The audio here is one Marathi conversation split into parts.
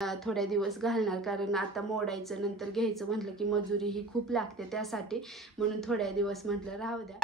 थोड्या दिवस घालणार, कारण आता मोडायचं नंतर घ्यायचं म्हटलं की मजुरी ही खूप लागते त्यासाठी, म्हणून थोड्या दिवस म्हटलं राहू द्या.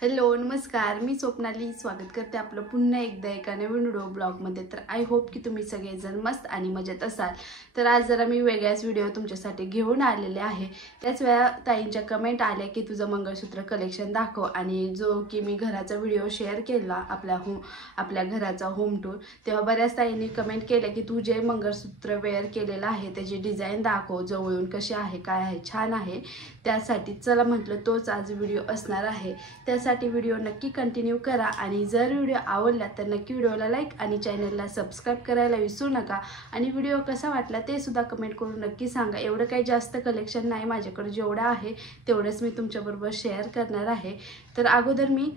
हॅलो नमस्कार, मी स्वप्नाली स्वागत करते आपलं पुन्हा एकदा एका नवीन व्हिडिओ ब्लॉगमध्ये. तर आय होप की तुम्ही सगळेजण मस्त आणि मजेत असाल. तर आज जरा मी वेगळाच व्हिडिओ तुमच्यासाठी घेऊन आलेले आहे. त्याच वेळा ताईंच्या कमेंट आल्या की तुझं मंगळसूत्र कलेक्शन दाखव, आणि जो की मी घराचा व्हिडिओ शेअर केला आपल्या घराचा होम टूर, तेव्हा बऱ्याच ताईंनी कमेंट केल्या की तू जे मंगळसूत्र वेअर केलेलं आहे त्याची डिझाईन दाखव, जवळून कशी आहे, काय आहे, छान आहे. त्यासाठी चला म्हटलं तोच आज व्हिडिओ असणार आहे. त्यासाठी व्हिडिओ नक्की कंटिन्यू करा, आणि जर व्हिडिओ आवडला तर नक्की व्हिडिओला लाईक आणि चॅनलला सबस्क्राईब करायला विसरू नका. आणि व्हिडिओ कसा वाटला ते सुद्धा कमेंट करून नक्की सांगा. एवढं काही जास्त कलेक्शन नाही माझ्याकडे, जेवढं आहे तेवढंच मी तुमच्याबरोबर शेअर करणार आहे. तर अगोदर मी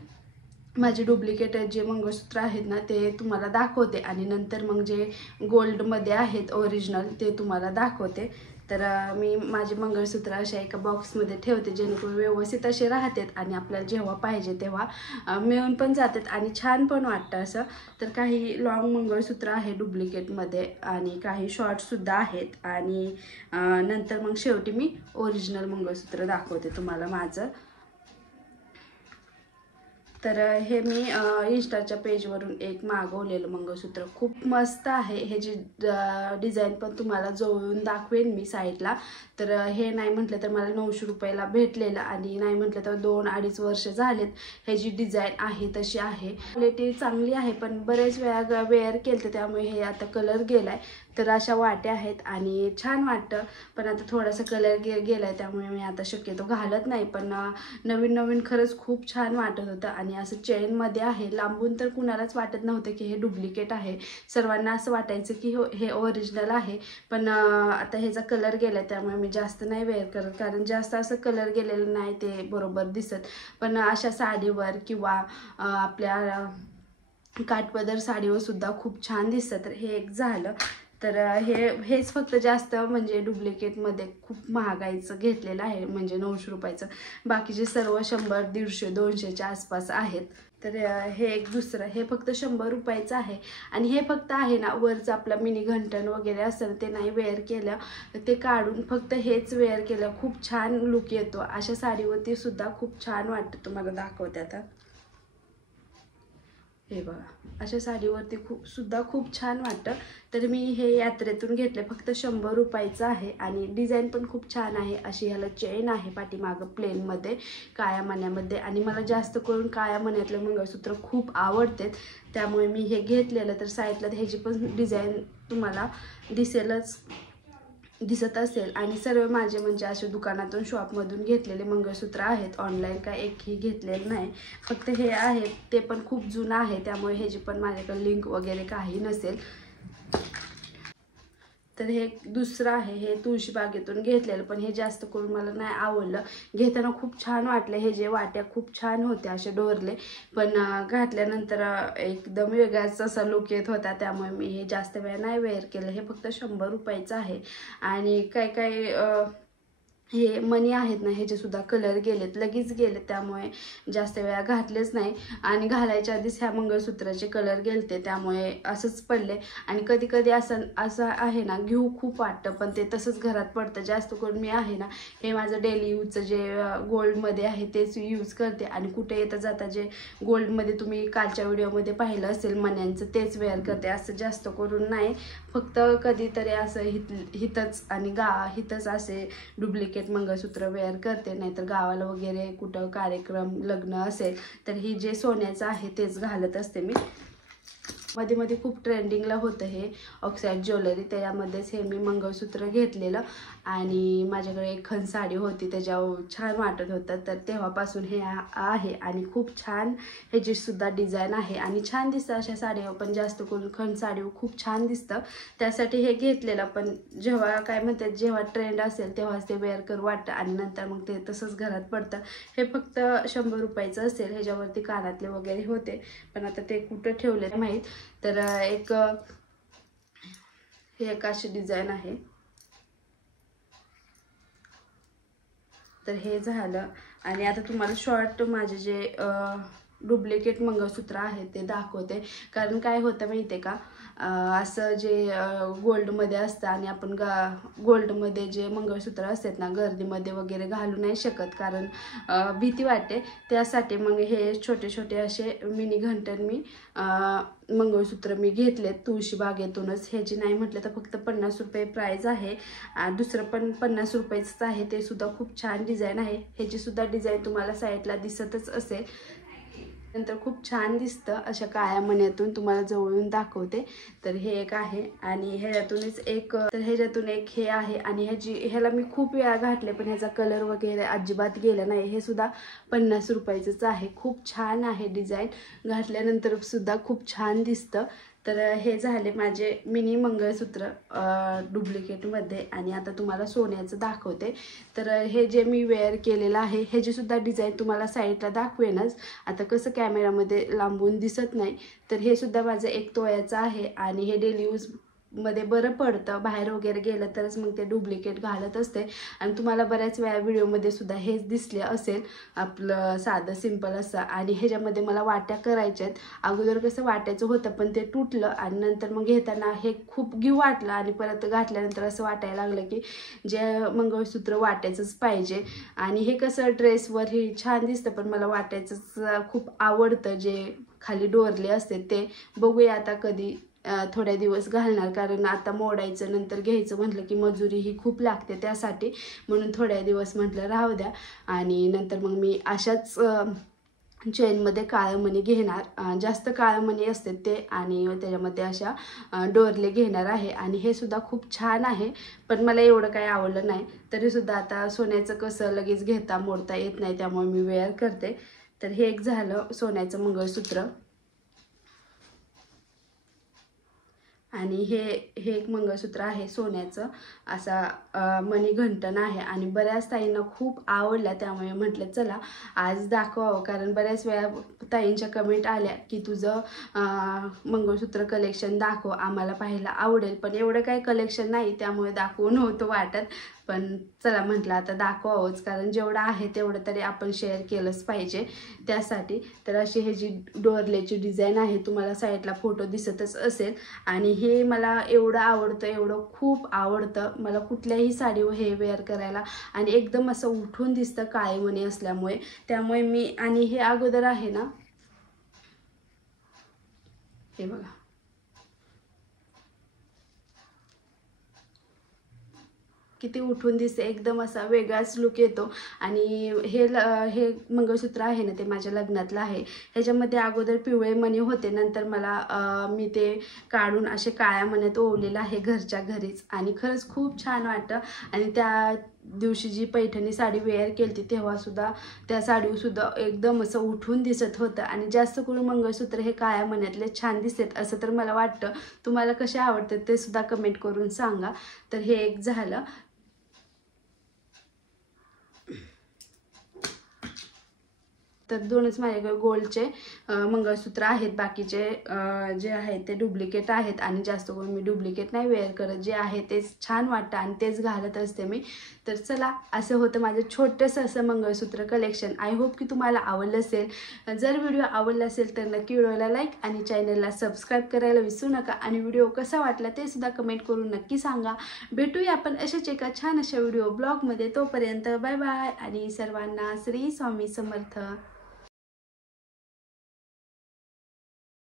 माझे डुप्लिकेट जे मंगळसूत्र आहेत ना ते तुम्हाला दाखवते, आणि नंतर मग जे गोल्डमध्ये आहेत ओरिजिनल ते तुम्हाला दाखवते. तर मी माझे मंगळसूत्र अशा एका बॉक्समध्ये ठेवते, जेणेकरून व्यवस्थित असे राहतात आणि आपल्याला जेव्हा पाहिजे तेव्हा मिळून पण जातात आणि छान पण वाटतं असं. तर काही लॉंग मंगळसूत्र आहे डुप्लिकेटमध्ये आणि काही शॉर्टसुद्धा आहेत, आणि नंतर मग शेवटी मी ओरिजिनल मंगळसूत्र दाखवते तुम्हाला माझं. तर हे मी इंस्टाच्या पेजवरून एक मागवलेलं मंगळसूत्र खूप मस्त आहे. हे जी डिझाईन पण तुम्हाला जवळून दाखवेन मी साईडला. तर हे नाही म्हटलं तर मला 900 रुपयाला भेटलेलं, आणि नाही म्हटलं तर 2-2.5 वर्ष झालेत. हे जी डिझाईन आहे तशी आहे, क्वालिटी चांगली आहे, पण बरेच वेळा वेअर केलं त्यामुळे हे आता कलर गेलाय. तर अशा वाट्या आहेत आणि छान वाटतं, पण आता थोडासा कलर गेलाय त्यामुळे मी आता शक्यतो घालत नाही. पण नवीन खरंच खूप छान वाटत होतं. आणि असं चेनमध्ये आहे, लांबून तर कुणालाच वाटत नव्हतं की हे डुप्लिकेट आहे. सर्वांना असं वाटायचं की हे ओरिजिनल आहे. पण आता ह्याचा कलर गेलाय त्यामुळे मी जास्त नाही वेअर करत, कारण जास्त असं कलर गेलेलं नाही ते बरोबर दिसत. पण अशा साडीवर किंवा आपल्या काठपदर साडीवर सुद्धा खूप छान दिसतं. तर हे एक झालं. तर हेच फक्त जास्त म्हणजे डुप्लिकेटमध्ये खूप महागाईचं घेतलेलं आहे, म्हणजे 900 रुपयाचं. बाकीचे सर्व 100, 150, 200च्या आसपास आहेत. तर हे एक दुसरं, हे फक्त 100 रुपयाचं आहे. आणि हे फक्त आहे ना वरचं आपला मिनी घंटण वगैरे असतं ते नाही वेअर केलं, ते काढून फक्त हेच वेअर केलं. खूप छान लुक येतो अशा साडीवरती सुद्धा, खूप छान वाटतं. तुम्हाला दाखवते आता. हे बघा, अशा साडीवरती खूप छान वाटतं. तर मी हे यात्रेतून घेतले, फक्त 100 रुपयाचं आहे. आणि डिझाईन पण खूप छान आहे. अशी ह्याला चेन आहे पाठीमागं प्लेनमध्ये, काळ्या मण्यामध्ये. आणि मला जास्त करून काळ्या मण्यातले मंगळसूत्र खूप आवडतात, त्यामुळे मी हे घेतलेलं. तर साईडला ह्याची पण डिझाईन तुम्हाला दिसत असेल. आणि सर्व माझे म्हणजे असे दुकानातून शॉपमधून घेतलेले मंगळसूत्र आहेत, ऑनलाईन काय एकही घेतलेलं नाही. फक्त हे आहे ते पण खूप जुनं आहे, त्यामुळे ह्याची पण माझ्याकडे लिंक वगैरे काही नसेल. तर हे दुसरं आहे, हे तुळशीबागेतून घेतलेलं, पण हे जास्त करून मला नाही आवडलं. घेताना खूप छान वाटलं, हे जे वाट्या खूप छान होत्या असे डोरले, पण घातल्यानंतर एकदम वेगळाच असा लुक येत होता, त्यामुळे मी हे जास्त वेळ नाही वेअर केलं. हे फक्त 100 रुपयाचं आहे. आणि काय हे मणी आहेत ना, ह्याचे सुद्धा कलर लगेच गेलेत, त्यामुळे जास्त वेळा घातलेच नाही. आणि घालायच्या आधीच ह्या मंगळसूत्राचे कलर गेलते, त्यामुळे असंच पडले. आणि कधी असं आहे ना, घेऊ खूप वाटतं, पण ते तसंच घरात पडतं. जास्त करून मी आहे ना, हे माझं डेली यूजचं जे गोल्डमध्ये आहे तेच यूज करते. आणि कुठे येता जाता जे गोल्डमध्ये तुम्ही कालच्या व्हिडिओमध्ये पाहिलं असेल मण्यांचं, तेच वेअर करते. असं जास्त करून नाही, फक्त कधीतरी असं हितच आणि हितच असे डुप्लिकेट मंगळसूत्र वेअर करते. नाहीतर गावाला वगैरे कुठं कार्यक्रम लग्न असेल तर ही जे सोन्याचं आहे तेच घालत असते मी. मध्ये खूप ट्रेंडिंगला होतं हे ऑक्साईड ज्वेलरी, त्याच्यामध्येच हे मी मंगळसूत्र घेतलेलं. आणि माझ्याकडे एक खण साडी होती, त्याच्यावर छान वाटत होतं, तर तेव्हापासून हे आहे. आणि खूप छान ह्याची सुद्धा डिझाईन आहे आणि छान दिसतं अशा साडीवर. पण जास्त करून खण साडीवर खूप छान दिसतं, त्यासाठी हे घेतलेलं. पण जेव्हा काय म्हणतात, जेव्हा ट्रेंड असेल तेव्हाच ते वेअर करू वाटतं, आणि नंतर मग ते तसंच घरात पडतं. हे फक्त 100 रुपयाचं असेल. ह्याच्यावरती कानातले वगैरे होते, पण आता ते कुठं ठेवले माहीत. तर हे एक अशी डिझाईन आहे. तर हे झालं. आणि आता तुम्हाला शॉर्ट माझे जे डुप्लिकेट मंगळसूत्र आहे ते दाखवते. कारण काय होतं माहिती आहे का, असं जे गोल्डमध्ये असतं आणि आपण गोल्डमध्ये जे मंगळसूत्र असतात ना गर्दीमध्ये वगैरे घालू नाही शकत, कारण भीती वाटते. त्यासाठी मग हे छोटे छोटे असे मिनी घंटन मी मंगळसूत्र मी घेतलेत तुळशीबागेतूनच. ह्याची नाही म्हटलं तर फक्त 50 रुपये प्राईज आहे. दुसरं पण 50 रुपयेच आहे, ते सुद्धा खूप छान डिझाईन आहे. ह्याची सुद्धा डिझाईन तुम्हाला साईडला दिसतच असेल. नंतर खूप छान दिसतं अशा काळ्या मण्यातून, तुम्हाला जवळून दाखवते. तर हे एक आहे आणि ह्याच्यातूनच एक, तर ह्याच्यातून एक हे आहे आणि ह्याला मी खूप वेळा घातले पण ह्याचा कलर वगैरे अजिबात गेला नाही. हे सुद्धा 50 रुपयाचंच आहे. खूप छान आहे डिझाईन, घातल्यानंतर सुद्धा खूप छान दिसतं. तर हे झाले माझे मिनी मंगळसूत्र डुप्लिकेटमध्ये. आणि आता तुम्हाला सोन्याचं दाखवते. तर हे जे मी वेअर केलेलं आहे ह्याची सुद्धा डिझाईन तुम्हाला साईडला दाखवेनच. आता कसं कॅमेरामध्ये लांबून दिसत नाही, तर हे सुद्धा माझं 1 तोळ्याचं आहे आणि हे डेली यूज मध्ये बरं पडतं. बाहेर वगैरे गेलं तरच मग ते डुप्लिकेट घालत असते. आणि तुम्हाला बऱ्याच वेळा व्हिडिओमध्ये सुद्धा हेच दिसले असेल, आपलं साधं सिंपल असं. आणि ह्याच्यामध्ये मला वाट्या करायच्यात. अगोदर कसं वाट्याचं होतं पण ते तुटलं आणि नंतर मग घेताना हे खूप घेऊ वाटलं आणि परत घातल्यानंतर असं वाटायला लागलं की जे मंगळसूत्र वाट्याचंच पाहिजे. आणि हे कसं ड्रेसवर हे छान दिसतं पण मला वाट्याचंच खूप आवडतं. जे खाली डोरले असते ते बघूया आता कधी थोड्या दिवस घालणार, कारण आता मोडायचं नंतर घ्यायचं म्हटलं की मजुरी ही खूप लागते त्यासाठी, म्हणून थोड्या दिवस म्हटलं राहू द्या. आणि नंतर मग मी अशाच चेनमध्ये काळं मणी घेणार, जास्त काळं मणी असते ते, आणि त्याच्यामध्ये अशा डोरले घेणार आहे. आणि हे सुद्धा खूप छान आहे पण मला एवढं काही आवडलं नाही. तरीसुद्धा आता सोन्याचं कसं लगेच घेता मोडता येत नाही, त्यामुळे मी वेअर करते. तर हे एक झालं सोन्याचं मंगळसूत्र. आणि हे एक मंगळसूत्र आहे सोन्याचं, असा मणिघंटन आहे. आणि बऱ्याच ताईंना खूप आवडला, त्यामुळे म्हटलं चला आज दाखवावं. कारण बऱ्याच वेळा ताईंच्या कमेंट आल्या की तुझं मंगळसूत्र कलेक्शन दाखव, आम्हाला पाहायला आवडेल. पण एवढं काही कलेक्शन नाही त्यामुळे दाखवू नव्हतं वाटत, पण चला म्हटलं आता दाखवावंच, कारण जेवढं आहे तेवढं तरी आपण शेअर केलंच पाहिजे त्यासाठी. तर अशी हे जी डोरलेची डिझाईन आहे, तुम्हाला साईडला फोटो दिसतच असेल. आणि हे मला एवढं आवडतं, एवढं खूप आवडतं मला कुठल्याही साडीवर हे वेअर करायला. आणि एकदम असं उठून दिसतं काळे मणी असल्यामुळे, त्यामुळे मी, आणि हे अगोदर आहे ना, हे बघा किती उठून दिसते, एकदम असा वेगळाच लुक येतो. आणि हे मंगळसूत्र आहे ना ते माझ्या लग्नातलं आहे. ह्याच्यामध्ये अगोदर पिवळे मणी होते, नंतर मला मी ते काढून असे काळ्या मण्यात ओवलेलं आहे घरच्या घरीच. आणि खरंच खूप छान वाटतं. आणि त्या दिवशी जी पैठणी साडी वेअर केली तेव्हासुद्धा त्या साडीसुद्धा एकदम असं उठून दिसत होतं. आणि जास्त करून मंगळसूत्र हे काळ्या मण्यातले छान दिसतात असं तर मला वाटतं. तुम्हाला कसे आवडतात ते सुद्धा कमेंट करून सांगा. तर हे एक झालं. तर दोनच माझ्याकडे गोल्डचे मंगळसूत्र आहेत, बाकीचे जे आहेत ते डुप्लिकेट आहेत. आणि जास्त करून मी डुप्लिकेट नाही वेअर करत, जे आहे तेच छान वाटतं आणि तेच घालत असते मी. तर चला, असं होतं माझं छोटंसं असं मंगळसूत्र कलेक्शन. आय होप की तुम्हाला आवडलं असेल. जर व्हिडिओ आवडला असेल तर नक्की व्हिडिओला लाईक आणि चॅनलला सबस्क्राईब करायला विसरू नका. आणि व्हिडिओ कसा वाटला ते सुद्धा कमेंट करून नक्की सांगा. भेटूया आपण अशाच एका छान अशा व्हिडिओ ब्लॉगमध्ये. तोपर्यंत बाय बाय आणि सर्वांना श्री स्वामी समर्थ.